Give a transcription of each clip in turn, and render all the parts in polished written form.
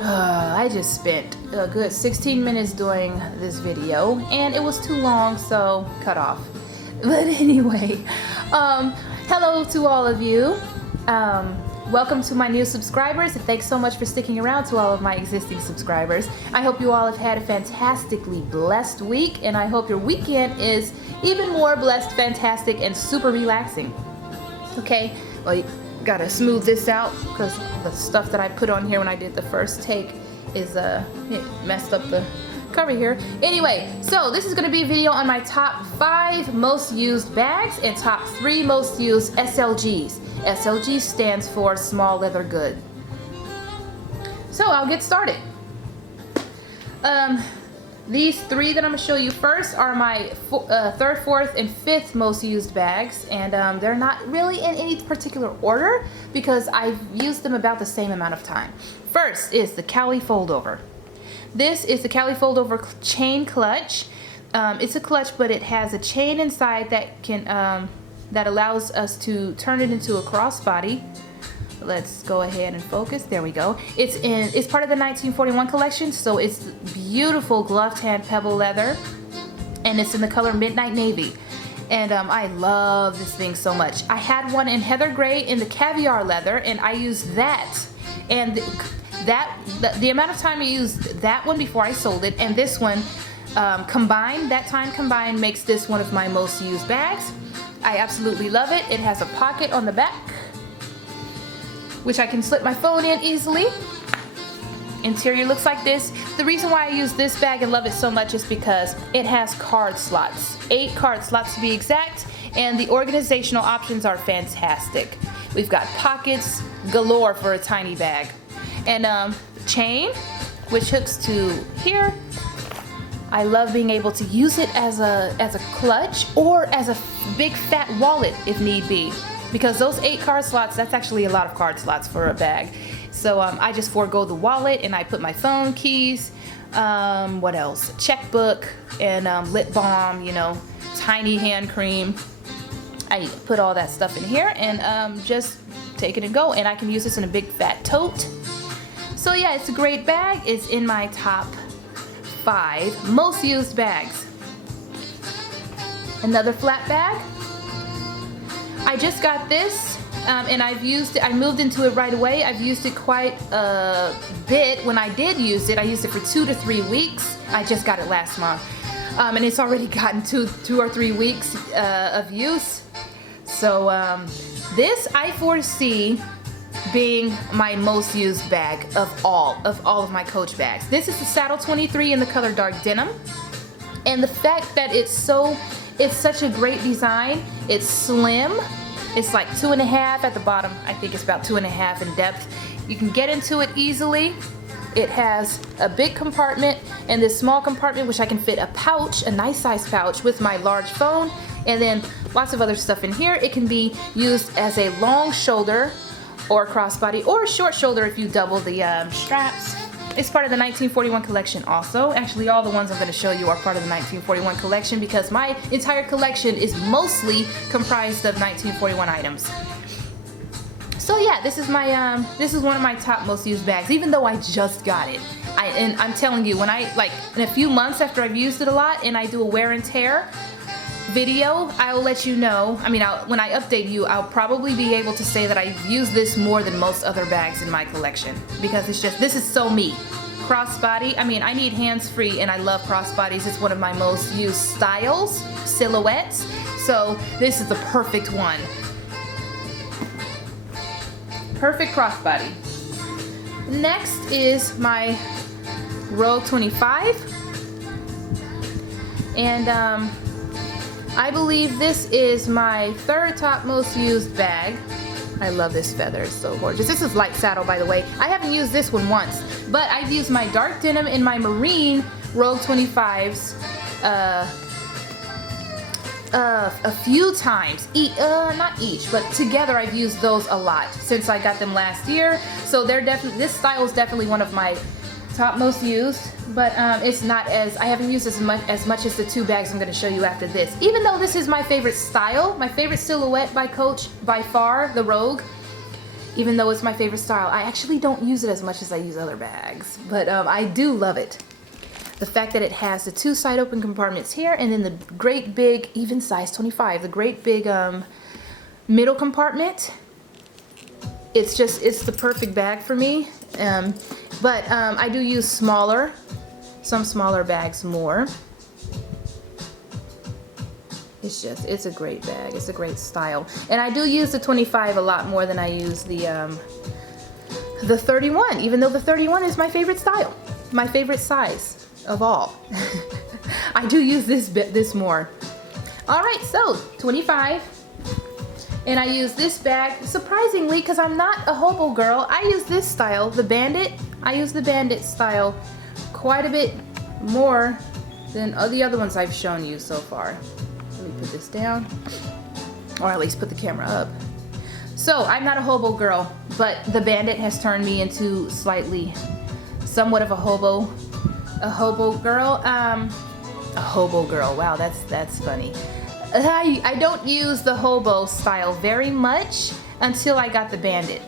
I just spent a good 16 minutes doing this video and it was too long, so cut off. But anyway, hello to all of you. Welcome to my new subscribers, and thanks so much for sticking around to all of my existing subscribers. I hope you all have had a fantastically blessed week, and I hope your weekend is even more blessed, fantastic, and super relaxing. Okay, well, you gotta smooth this out because the stuff that I put on here when I did the first take is it messed up the cover here. Anyway, so this is going to be a video on my top 5 most used bags and top 3 most used SLGs. SLG stands for small leather good. So I'll get started. These 3 that I'm going to show you first are my 3rd, 4th, and 5th most used bags, and they're not really in any particular order because I've used them about the same amount of time. First is the Cali Foldover. This is the Cali Foldover chain clutch. It's a clutch, but it has a chain inside that can that allows us to turn it into a crossbody. Let's go ahead and focus. There we go. It's part of the 1941 collection, so it's beautiful gloved hand pebble leather, and it's in the color Midnight Navy. And I love this thing so much. I had one in heather gray in the caviar leather, and I used that. And the amount of time I used that one before I sold it, and this one combined, makes this one of my most used bags. I absolutely love it. It has a pocket on the back, which I can slip my phone in easily. Interior looks like this. The reason why I use this bag and love it so much is because it has card slots, 8 card slots to be exact, and the organizational options are fantastic. We've got pockets galore for a tiny bag, and chain, which hooks to here. I love being able to use it as a clutch or as a big fat wallet if need be, because those 8 card slots, that's actually a lot of card slots for a bag. So I just forego the wallet and I put my phone, keys, what else? Checkbook and lip balm, you know, tiny hand cream. I put all that stuff in here and just take it and go. And I can use this in a big fat tote. So yeah, it's a great bag. It's in my top 5 most used bags. Another flat bag. I just got this and I've used it. I moved into it right away. I've used it quite a bit. When I did use it, I used it for 2 to 3 weeks. I just got it last month, and it's already gotten 2 or 3 weeks of use. So this I foresee being my most used bag of all of my Coach bags. This is the Saddle 23 in the color dark denim, and the fact that it's such a great design. It's slim. It's like 2.5 at the bottom. I think it's about 2.5 in depth. You can get into it easily. It has a big compartment and this small compartment which I can fit a pouch, a nice size pouch with my large phone, and then lots of other stuff in here. It can be used as a long shoulder or crossbody, or a short shoulder if you double the straps. It's part of the 1941 collection also. Actually, all the ones I'm going to show you are part of the 1941 collection because my entire collection is mostly comprised of 1941 items. So yeah, this is one of my top most used bags, even though I just got it. And I'm telling you, when in a few months after I've used it a lot and I do a wear and tear video, I'll let you know. I mean, when I update you, I'll probably be able to say that I've used this more than most other bags in my collection because this is so me. Crossbody, I mean, I need hands-free and I love crossbodies. It's one of my most used styles, silhouettes, so this is the perfect one. Perfect crossbody. Next is my Rogue 25, and I believe this is my 3rd top most used bag. I love this feather, it's so gorgeous. This is light saddle, by the way. I haven't used this one once, but I've used my dark denim and my marine Rogue 25s a few times. Not each, but together I've used those a lot since I got them last year. So this style is definitely one of my top most used, but it's not as, I haven't used as much as the 2 bags I'm going to show you after this. Even though this is my favorite style, my favorite silhouette by Coach by far, the Rogue, even though it's my favorite style. I actually don't use it as much as I use other bags, but I do love it. The fact that it has the 2 side open compartments here, and then the great big, even size 25, the great big middle compartment. It's the perfect bag for me. But I do use some smaller bags more. It's a great bag. It's a great style. And I do use the 25 a lot more than I use the 31, even though the 31 is my favorite style, my favorite size of all. I do use this more. All right, so 25. And I use this bag, surprisingly, because I'm not a hobo girl, I use this style, the Bandit. I use the Bandit style quite a bit more than the other ones I've shown you so far. Let me put this down, or at least put the camera up. So I'm not a hobo girl, but the Bandit has turned me into somewhat of a hobo girl. A hobo girl, wow, that's funny. I don't use the hobo style very much until I got the Bandit.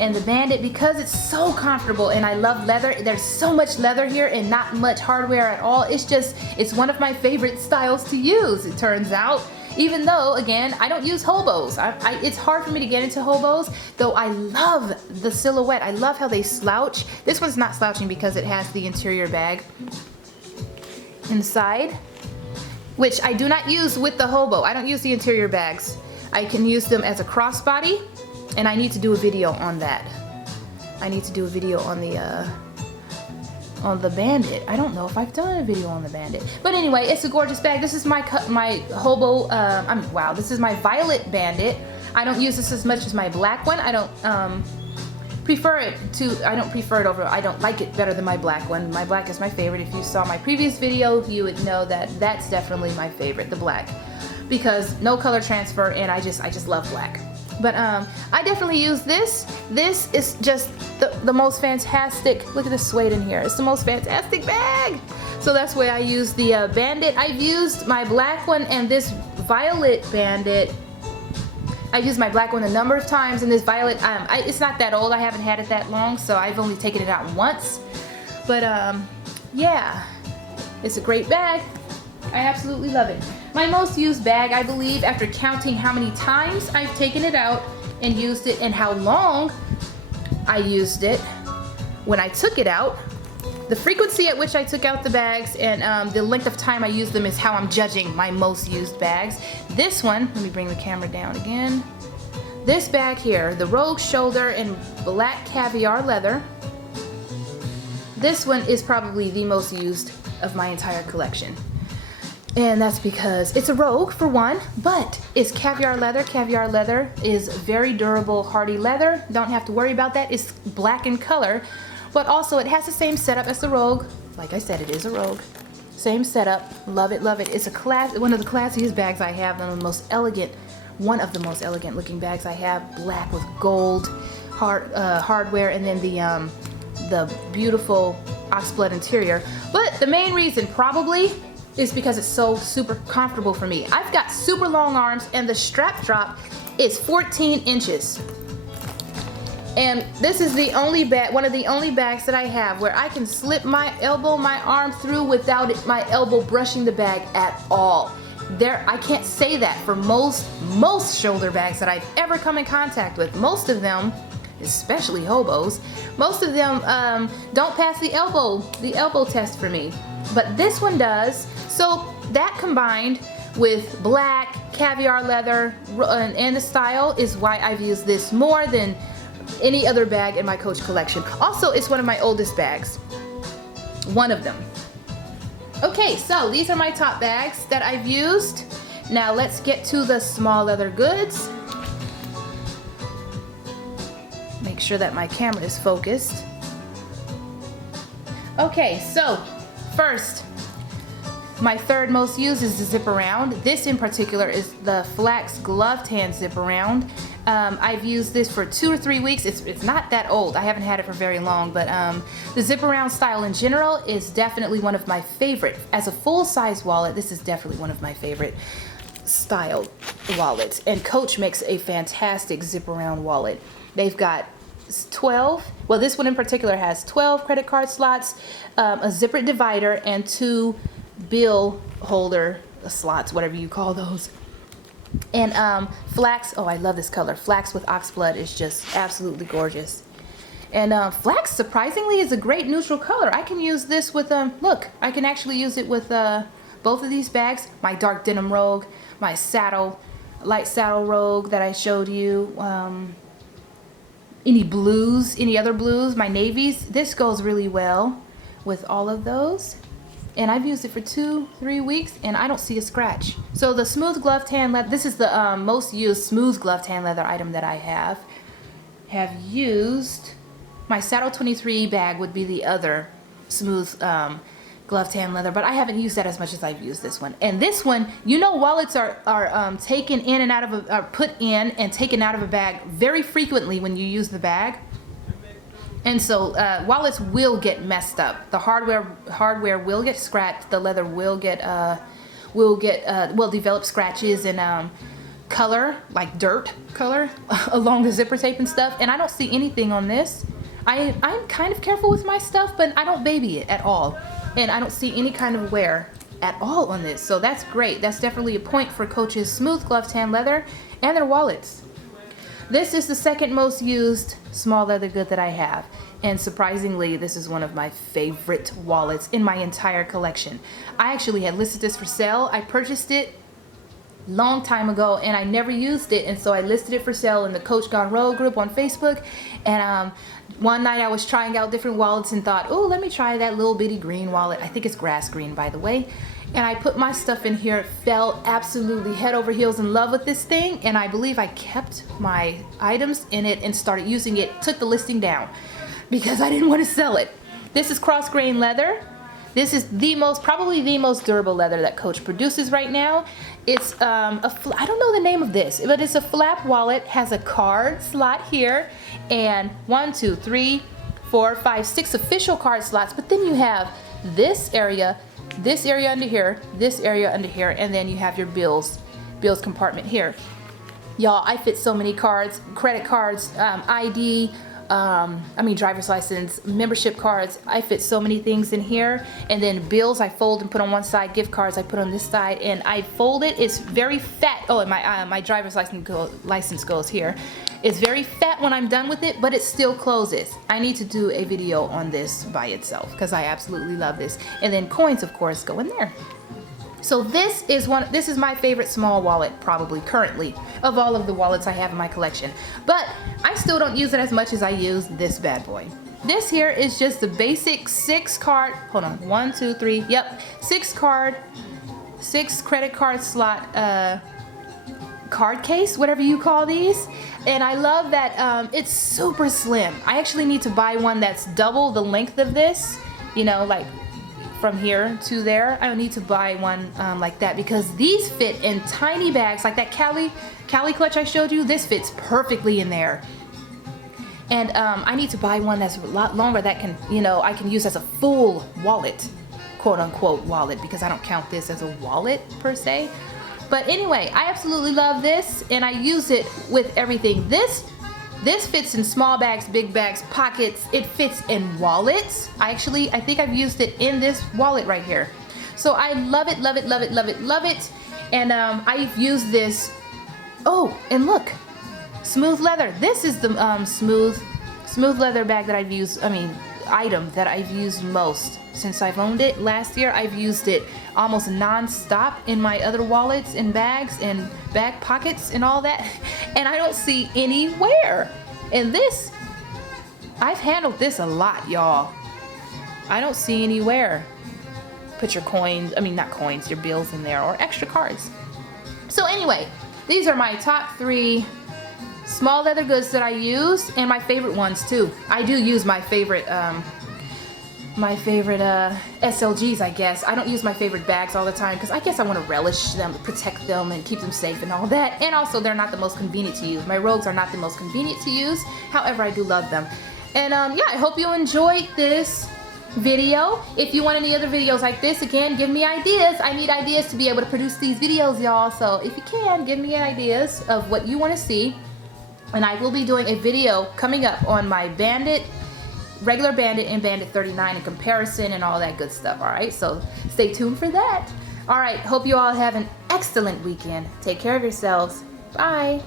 And the Bandit, because it's so comfortable and I love leather, there's so much leather here and not much hardware at all. It's one of my favorite styles to use, it turns out. Even though, again, I don't use hobos. It's hard for me to get into hobos, though I love the silhouette. I love how they slouch. This one's not slouching because it has the interior bag inside, which I do not use with the hobo. I don't use the interior bags. I can use them as a crossbody, and I need to do a video on that. I need to do a video on the Bandit. I don't know if I've done a video on the Bandit, but anyway, it's a gorgeous bag. This is my hobo. Wow, this is my violet Bandit. I don't use this as much as my black one. I don't prefer it over. I don't like it better than my black one. My black is my favorite. If you saw my previous video, you would know that that's definitely my favorite, the black, because no color transfer, and I just love black. But I definitely use this. This is just the most fantastic. Look at the suede in here. It's the most fantastic bag. So that's why I use the Bandit. I've used my black one and this violet Bandit. I've used my black one a number of times, and this violet, it's not that old. I haven't had it that long, so I've only taken it out once. But yeah, it's a great bag. I absolutely love it. My most used bag, I believe, after counting how many times I've taken it out and used it and how long I used it when I took it out. The frequency at which I took out the bags and the length of time I used them is how I'm judging my most used bags. This one, let me bring the camera down again. This bag here, the Rogue Shoulder in black caviar leather. This one is probably the most used of my entire collection. And that's because it's a Rogue, for one, but it's caviar leather. Caviar leather is very durable, hardy leather. Don't have to worry about that. It's black in color, but also it has the same setup as the Rogue. Like I said, it is a Rogue. Same setup. Love it, love it. It's one of the classiest bags I have, one of the most elegant looking bags I have. Black with gold hardware, and then the beautiful oxblood interior. But the main reason probably is because it's so super comfortable for me. I've got super long arms, and the strap drop is 14 inches. And this is the only bag, one of the only bags that I have where I can slip my arm through without my elbow brushing the bag at all. I can't say that for most shoulder bags that I've ever come in contact with. Most of them, especially hobos, most of them don't pass the elbow test for me. But this one does. So that combined with black caviar leather and the style is why I've used this more than any other bag in my Coach collection. Also, it's one of my oldest bags. One of them. Okay, so these are my top bags that I've used. Now let's get to the small leather goods. Make sure that my camera is focused. Okay, so first, my third most used is the zip around. This in particular is the flax gloved hand zip around. I've used this for 2 or 3 weeks. It's not that old. I haven't had it for very long, but the zip around style in general is definitely one of my favorite. As a full-size wallet, this is definitely one of my favorite style wallets. And Coach makes a fantastic zip around wallet. They've got 12, well, this one in particular has 12 credit card slots, a zipper divider, and 2 bill holder slots, whatever you call those. And flax, oh, I love this color. Flax with oxblood is just absolutely gorgeous. And flax, surprisingly, is a great neutral color. I can use this with, look, I can actually use it with both of these bags. My dark denim rogue, my saddle, light saddle rogue that I showed you. Any blues, any other blues, my navies. This goes really well with all of those. And I've used it for 2-3 weeks and I don't see a scratch. So the smooth glove tan leather, this is the most used smooth glove tan leather item that I have used. My Saddle 23 bag would be the other smooth glove tan leather, but I haven't used that as much as I've used this one. And this one, you know, wallets are taken in and out of are put in and taken out of a bag very frequently when you use the bag. And so wallets will get messed up. The hardware will get scratched. The leather will develop scratches and color, like dirt color, along the zipper tape and stuff. And I don't see anything on this. I'm kind of careful with my stuff, but I don't baby it at all. And I don't see any kind of wear at all on this. So that's great. That's definitely a point for Coach's smooth glove tan leather and their wallets. This is the second most used small leather good that I have. And surprisingly, this is one of my favorite wallets in my entire collection. I actually had listed this for sale. I purchased it long time ago and I never used it, and so I listed it for sale in the Coach Gone Rogue group on Facebook. And one night I was trying out different wallets and thought, oh, let me try that little bitty green wallet. I think it's grass green, by the way. And I put my stuff in here, fell absolutely head over heels in love with this thing, and I believe I kept my items in it and started using it, took the listing down because I didn't want to sell it. This is cross grain leather. This is probably the most durable leather that Coach produces right now. It's I don't know the name of this, but it's a flap wallet, has a card slot here, and 1, 2, 3, 4, 5, 6 official card slots, but then you have this area under here, this area under here, and then you have your bills compartment here. Y'all, I fit so many cards, credit cards, ID, driver's license, membership cards. I fit so many things in here. And then bills I fold and put on one side, gift cards I put on this side, and I fold it. It's very fat. Oh, and my driver's license goes here. It's very fat when I'm done with it, but it still closes. I need to do a video on this by itself because I absolutely love this. And then coins, of course, go in there. So this is my favorite small wallet probably currently of all of the wallets I have in my collection. But I still don't use it as much as I use this bad boy. This here is just the basic 6 card, hold on, 1, 2, 3, yep, 6 credit card slot card case, whatever you call these. And I love that it's super slim. I actually need to buy one that's double the length of this, you know, like from here to there. I need to buy one like that because these fit in tiny bags like that Cali clutch I showed you. This fits perfectly in there. And I need to buy one that's a lot longer that can, you know, I can use as a full wallet, quote unquote wallet, because I don't count this as a wallet per se. But anyway, I absolutely love this and I use it with everything. This fits in small bags, big bags, pockets. It fits in wallets. I think I've used it in this wallet right here. So I love it, love it, love it, love it, love it. And I've used this. Oh, and look, smooth leather. This is the smooth leather bag that I've used, item that I've used most since I've owned it. Last year I've used it almost non-stop in my other wallets and bags and back pockets and all that, and I don't see any wear. And this, I've handled this a lot, y'all. I don't see any wear. Put your coins, not coins, your bills in there or extra cards. So anyway, these are my top 3 small leather goods that I use, and my favorite ones too. I do use my favorite SLGs, I guess. I don't use my favorite bags all the time because I guess I want to relish them, protect them, and keep them safe and all that. And also, they're not the most convenient to use. My rogues are not the most convenient to use. However, I do love them. And yeah, I hope you enjoyed this video. If you want any other videos like this, again, give me ideas. I need ideas to be able to produce these videos, y'all. So if you can, give me ideas of what you want to see. And I will be doing a video coming up on my Bandit, regular Bandit and Bandit 39 in comparison and all that good stuff, all right? So stay tuned for that. All right, hope you all have an excellent weekend. Take care of yourselves. Bye.